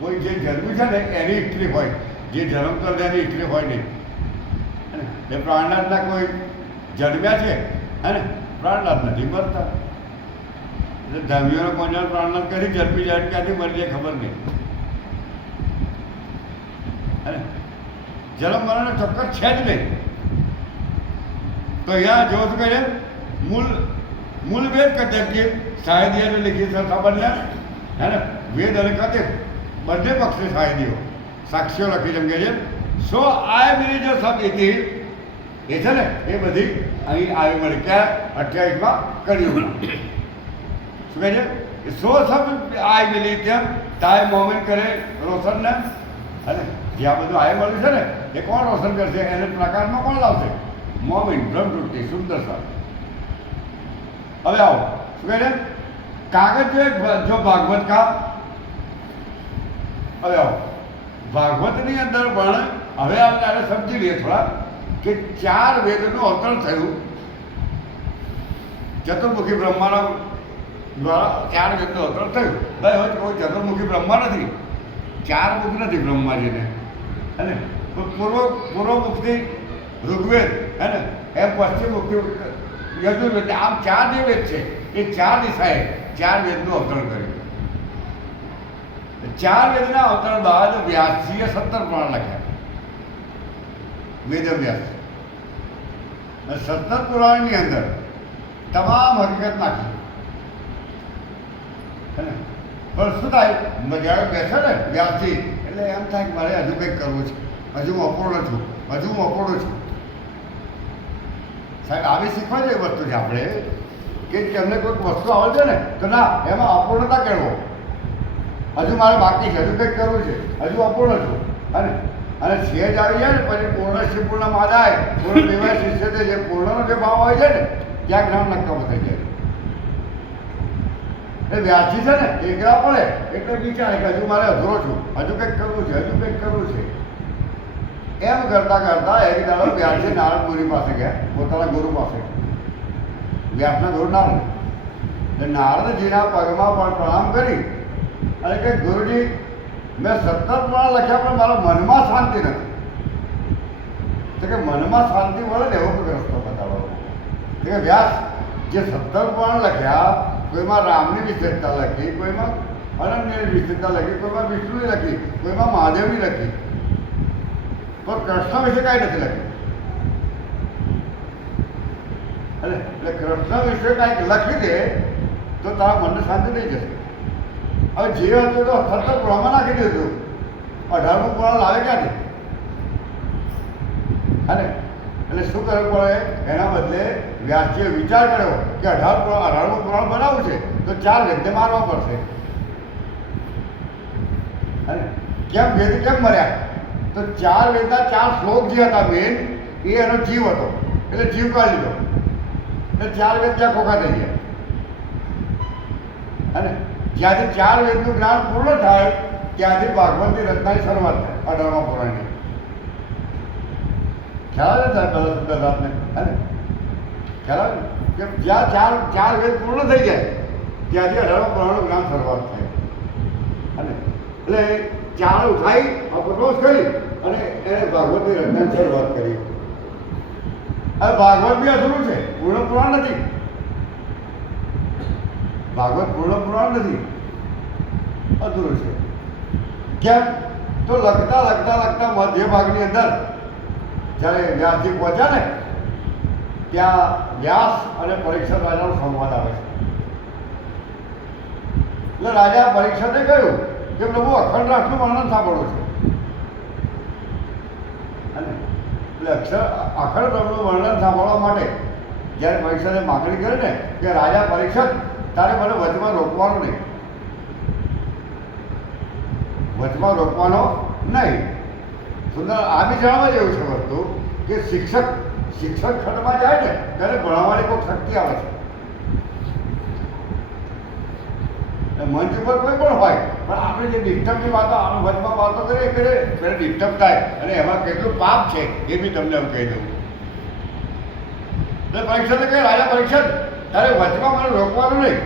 કોઈ જે જન્મ્યું છે ને એની હિસ્ટ્રી હોય, જે જન્મતો એની હિસ્ટ્રી હોય નહીં. એ પ્રાણનાથના કોઈ જન્મ્યા છે હે, પ્રાણનાથ નથી મરતા. એટલે ધામીઓનો કોઈને પ્રાણનાથ કરી જન્મી જાય ક્યાંથી મરી જાય ખબર નહીં. અને જન્મ મરણનો ચક્કર છે જ નહીં. તો અહીંયા જો શું કહે મૂળ વેદ કથે કે સાહેદીઓને લીખી સંસ્થાપનને હે ને વેદ અને કથે બંને પક્ષની સાહેદીઓ સાક્ષીઓ લખી જેમ કે છે. સો આ બધી જો શબ્દ હતી એ છે ને એ બધી અહીં આવી મળી ક્યાં 28માં કર્યું. શું કહે છે કે સો શબ્દ આ મિલી ત્યાં તાય મોમેન્ટ કરે રોશનને. અને જે આ બધું આય મળ્યું છે ને એ કોણ રોશન કરશે? એને પ્રકારમાં કોણ લાવશે? મોમિન બ્રહ્મવૃત્તિ સુંદરતા. હવે આવો શું કહે છે કાગજ જો ભાગવત કા. હવે આવો ભાગવતની અંદર પણ હવે આપણે સમજી લઈએ થોડા કે 4 વેદનું અવતરણ થયું ચતુર્મુખી બ્રહ્માના દ્વારા. 4 વેદનું અવતરણ થયું. ભાઈ હવે કોઈ ચતુર્મુખી બ્રહ્મા નથી, 4 મુખ નથી બ્રહ્માજીને હે ને. પૂર્વ મુખથી ઋગ્વેદ હે ને, એમ પશ્ચિમ મુખથી યજુર્વેદ, આમ 4 જે વેદ છે એ 4 દિશાએ 4 વેદનું અવતરણ કર્યું. 4 વેદના અવતરણ બાદ વ્યાસજીએ 17 પુરાણ લખ્યા. વેદ વ્યાસ 17 પુરાણની અંદર તમામ હકીકત નાખી હે ને. પણ શું થાય જ્યારે બેસે ને વ્યાસજી એટલે એમ થાય કે મારે હજુ કંઈક કરવું છે, હજુ હું અપૂર્ણ છું, હજુ હું અપૂર્ણ છું. સાહેબ આવી શીખવા જેવી વસ્તુ છે આપણે કે તમને કોઈક વસ્તુ આવડે ને તો ના એમાં અપૂર્ણતા કેળવો. હજુ મારે બાકી છે, હજુ કંઈક કરવું છે, હજુ અપૂર્ણ છું. અને સેજ આવી જાય ને પછી પૂર્ણ શ્રીપૂર્ણ માદાય પૂર્ણ દેવાય શિષ્ય જે પૂર્ણનો જે ભાવ હોય છે ને ત્યાં જ્ઞાન નક્કામો થઈ જાય. એ વ્યાસજી છે ને એકલા પડે એટલે વિચારે કે હજુ મારે અધૂરો છું, હજુ કંઈક કરવું છે, હજુ કંઈક કરવું છે. એમ કરતાં કરતાં એક દાડો વ્યાસજી નારદ મુનિ પાસે ગયા, પોતાના ગુરુ પાસે. વ્યાસના ગુરુ નારદ. નારદજીના પગમાં પણ પ્રણામ કરી અને કે ગુરુજી મેં 17 પુરાણ લખ્યા પણ મારા મનમાં શાંતિ નથી. તો કે મનમાં શાંતિ મળે ને એવો કોઈ રસ્તો બતાવો. કે વ્યાસ જે 17 પુરાણ લખ્યા કોઈમાં રામની વિશેષતા લખી, કોઈમાં અનન્યની વિશેષતા લખી, કોઈમાં વિષ્ણુની લખી, કોઈમાં મહાદેવની લખી, પણ કૃષ્ણ વિશે કાંઈ નથી લખ્યું. એટલે કૃષ્ણ વિશે કાંઈક લખી દે તો તારા મનને શાંતિ થઈ જશે. હવે જે હતું તો 17 પુરાણમાં નાખી દીધું, 18મું પુરાણ લાવે ક્યાંથી? અને એટલે શું કરવું પડે? એના બદલે વ્યાસજીએ વિચાર કર્યો કે 18મું પુરાણ બનાવવું છે તો 4 વેદને મારવા પડશે. અને કેમ વેદ કેમ મર્યા? તો 4 વેદના 4 શ્લોક જે હતા મેન એ એનો જીવ હતો એટલે જીવ કાઢી લીધો એટલે 4 વેદ ત્યાં ખોખા થઈ ગયા. અને જ્યાંથી 4 વેદનું જ્ઞાન પૂર્ણ થાય ત્યાંથી ભાગવતની રચનાની શરૂઆત થાય 18મા પુરાણની. ખ્યાલ આવે સાહેબ પહેલાં સુંદરદાસને હે ને? ખ્યાલ આવે કે જ્યાં 4 વેદ પૂર્ણ થઈ જાય ત્યાંથી 18મા પુરાણનું જ્ઞાન શરૂઆત થાય. અને એટલે 4 ઉઠાવી અપ્રોચ કરી અને એને ભાગવતની રચનાની શરૂઆત કરી. હવે ભાગવત બી અધૂરું છે, પૂર્ણ પુરાણ નથી. ભાગવત પૂર્ણ પુરાણ નથી, અધૂરું છે. કેમ? તો લખતા મધ્ય ભાગની અંદર જ્યારે વ્યાસજી પહોંચ્યા ને ત્યાં વ્યાસ અને પરીક્ષિત રાજાનો સંવાદ આવે છે. એટલે રાજા પરીક્ષિતે કહ્યું કે પ્રભુ અખંડ રાષ્ટ્રનું વર્ણન સાંભળવું છે. અને એટલે અખંડ બ્રહ્મનું વર્ણન સાંભળવા માટે જ્યારે પરીક્ષિતે માગણી કરી ને કે રાજા પરીક્ષિત તારે મને વચમાં રોકવાનો નહીં, વચમાં રોકવાનો નહીં. સુંદર આ બી જાણવા જેવું છે વસ્તુ કે શિક્ષક ખંડમાં જાય ને ત્યારે ભણાવવાની કોઈ શક્તિ આવે છે. મંચ ઉપર કોઈ પણ હોય પણ આપણે જે ડિસ્ટર્બની વાતો આપણે વચમાં વાતો કરીએ કે ત્યારે ડિસ્ટર્બ થાય અને એમાં કેટલું પાપ છે એ બી તમને હું કહી દઉં. એટલે પરીક્ષા કહે રાજા પરીક્ષા તારે વચમાં મને રોકવાનું નહીં.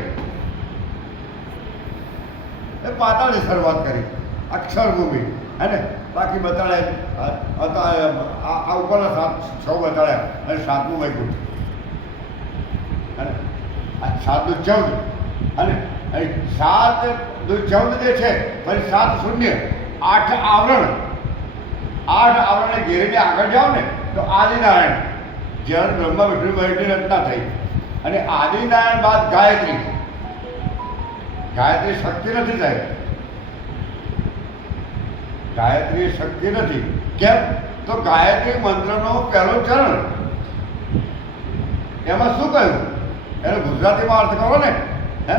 એ પાતાળની શરૂઆત કરી અક્ષરભૂમિ હે ને બાકી બતાડ્યા આ ઉપરના 6 બતાડ્યા અને 7મું વૈકુંઠ અને 7 દુ 14 અને 7 દુ 14 જે છે ફરી 7 શૂન્ય 8 આવરણ 8 આવરણને ઘેરીને આગળ જાઓ ને તો આદિનારાયણ જ્યારે બ્રહ્મા વિષ્ણુ મહેશની રચના થઈ અને આદિનારાયણ બાદ ગાયત્રી શક્તિ નથી સાહેબ ગાયત્રી શક્તિ નથી કેમ તો ગાયત્રી મંત્રનો પહેલો ચરણ એમાં શું કહ્યું એનો ગુજરાતીમાં અર્થ કરો ને હે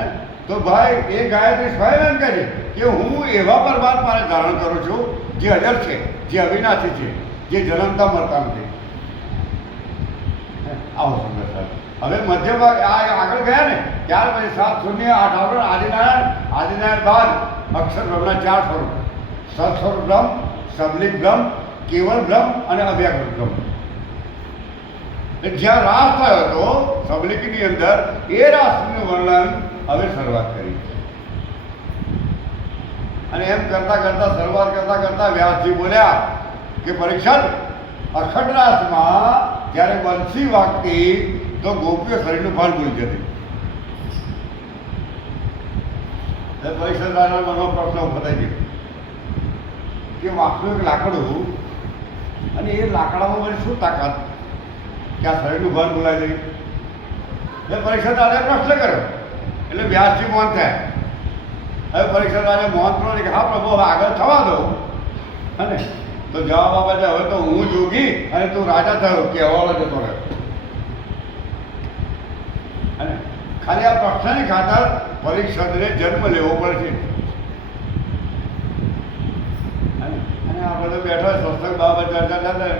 તો ભાઈ એ ગાયત્રી સ્વયં એમ કહે છે કે હું એવા પરમાત્માને ધારણ કરું છું જે અજર છે જે અવિનાશી છે જે જન્મતા મરતા નથી આવો સમજ સાહેબ હવે મધ્ય ભાગ આ આગળ ગયા ને ત્યાર પછી 7 શૂન્ય 8 આવરણ આદિનારાયણ બાદ અક્ષર બ્રહ્મના 4 સ્વરૂપ સત્સ્વરૂપ બ્રહ્મ સબલિક બ્રહ્મ કેવળ બ્રહ્મ અને અવ્યાકૃત બ્રહ્મ જ્યાં રાસ થયો હતો સબલિકની અંદર એ રાસનું વર્ણન હવે શરૂઆત કરી અને એમ શરૂઆત કરતા વ્યાસજી બોલ્યા કે પરીક્ષિત અખંડ રાસમાં જ્યારે બંસી વાગતી તો ગોપીઓ શરીરનું ભાન ભૂલી જતી પરીક્ષિત રાજાનો મનો પ્રશ્ન ઉભો થઈ ગયો કે વાંકનું એક લાકડું અને એ લાકડામાં મને શું તાકાત કે આ શરીરનું ભાન ભૂલાઈ ગયું એટલે પરીક્ષિત રાજાએ પ્રશ્ન કર્યો એટલે વ્યાસજી મૌન થયા હવે પરીક્ષિત રાજાએ મૌન કરો કે હા પ્રભુ હવે આગળ થવા દો અને તો જવાબ આપે છે હવે તો હું જોગી અને તું રાજા થયો કહેવાળો જતો રહ્યો અને ખાલી આ પ્રશ્નની ખાતર પરીક્ષિતને જન્મ લેવો પડશે અને આ બધો બેઠો સત્સંગ બાબત ચર્ચા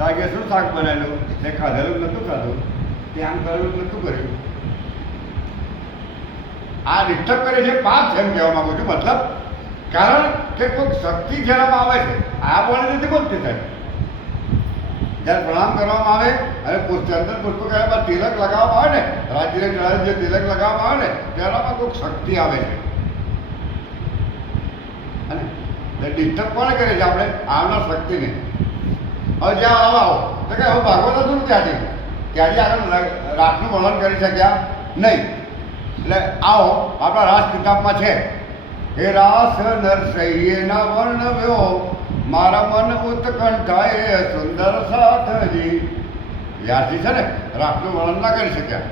તાકે શું શાક બનાવેલું તે ખાધેલું નહોતું ખાધું ત્યાં કરેલું નહોતું કર્યું આ ડિસ્ટર્બ કરે છે પાપ છે એમ કહેવા માંગુ છું મતલબ કારણ કે કોઈક શક્તિ જેનામાં આવે છે આ બોલે નથી બોલતી થાય જ્યારે પ્રણામ કરવામાં આવે અને ચંદન પુષ્પ કર્યા બાદ તિલક લગાવવામાં આવે ને રાજ્યને ચડાવી જે તિલક લગાવવામાં આવે ને તેનામાં કોઈક શક્તિ આવે છે અને ડિસ્ટર્બ કોને કરે છે આપણે આવનાર શક્તિને હવે જ્યાં આવો તો કે હવે ભાગવત હતું ત્યાંથી આગળ રાસનું વર્ણન કરી શક્યા નહીં એટલે આવો આપણા રાસ કિતાબમાં છે હે રાસ નરસૈયે ના વર્ણવ્યો મારા મન ઉત્કંઠાએ સુંદર સાથજી વ્યાસજી છે ને રાસનું વર્ણન ના કરી શક્યા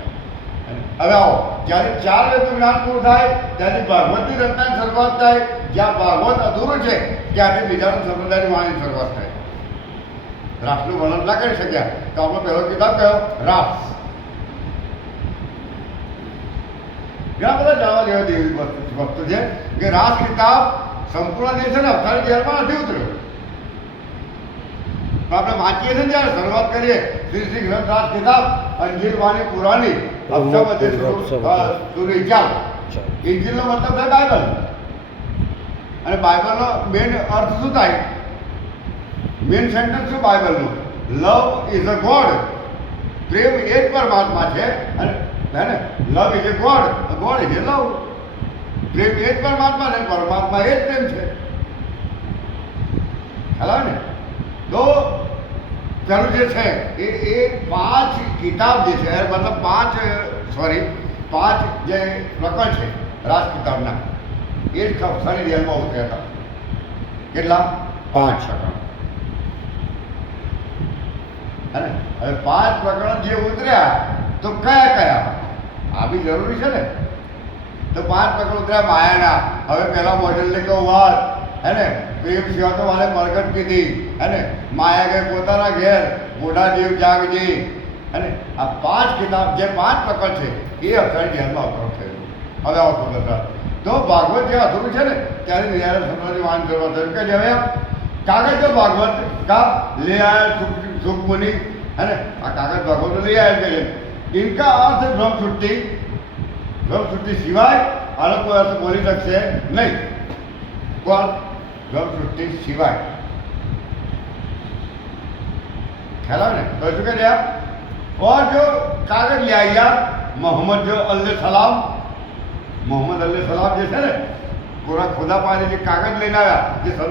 હવે આવો જ્યારે 4 વેદનું જ્ઞાન પૂરું થાય ત્યાંથી ભાગવતની રચનાની શરૂઆત થાય જ્યાં ભાગવત અધૂરું છે ત્યાંથી બીજાનું સંપ્રદાયની વાણીની શરૂઆત થાય રાસનું વર્ણન ના કરી શક્યા તો આપણો પહેલો કિતાબ કયો રાસ ઘણા બધા જાણવા જેવા દેવી વસ્તુ છે કે રાસ કિતાબ સંપૂર્ણ જે છે ને અવતારી જેલમાં નથી ઉતર્યો તો આપણે વાંચીએ છીએ જ્યારે શરૂઆત કરીએ શ્રી ગ્રંથ રાસ કિતાબ અંજીલ વાણી પુરાણી ઇન્જીલનો મતલબ થાય બાઇબલ અને બાઇબલનો મેન અર્થ શું થાય મેન સેન્ટેન્સ શું બાઇબલનું લવ ઇઝ અ ગોડ પ્રેમ એ જ પરમાત્મા છે અને હે ને love is a god is a love પ્રેમ એ જ પરમાત્મા છે પરમાત્મા એ જ પ્રેમ છે ખ્યાલ ને તો પેલું જે છે એ 5 કિતાબ જે છે મતલબ 5 જે પ્રકરણ છે રાસ કિતાબના એ જ ખરી જેલમાં ઉતર્યા હતા કેટલા 5 પ્રકરણ અને હવે 5 પ્રકરણ જે ઉતર્યા તો કયા આ બી જરૂરી છે ને તો 5 પ્રકરણ ઉતર્યા માયાના હવે પહેલા મોડેલને કહું વાત હે ને પ્રેમ સિવાય તો મારે મરકટ કીધી હે ને માયા ગઈ પોતાના ઘેર બુઢા જીવ જાગજી અને આ 5 કિતાબ જે 5 પ્રકરણ છે એ અખાડી ધ્યાનમાં અવતરણ થયું હવે આવો ખબર તો ભાગવત જે અધૂરું છે ને ત્યારે નિરાયણ સંતોની વાન કરવા થયું કે હવે કાગજ તો ભાગવત કા લે આયા સુખ મુનિ है ना આ કાગજ ભાગવત લઈ આવ્યા છે इनका अर्थ ब्रह्म छुट्टी सिवाय आने कोई अर्थ बोली सकते नहीं कौन ब्रह्म छुट्टी सिवाय ख्याल ने तो चुके थे आप और जो कागज ले आइया मोहम्मद जो अल्लाह सलाम जैसे ने કોરા ખોદા પાસે જે કાગળ લઈને આવ્યા જે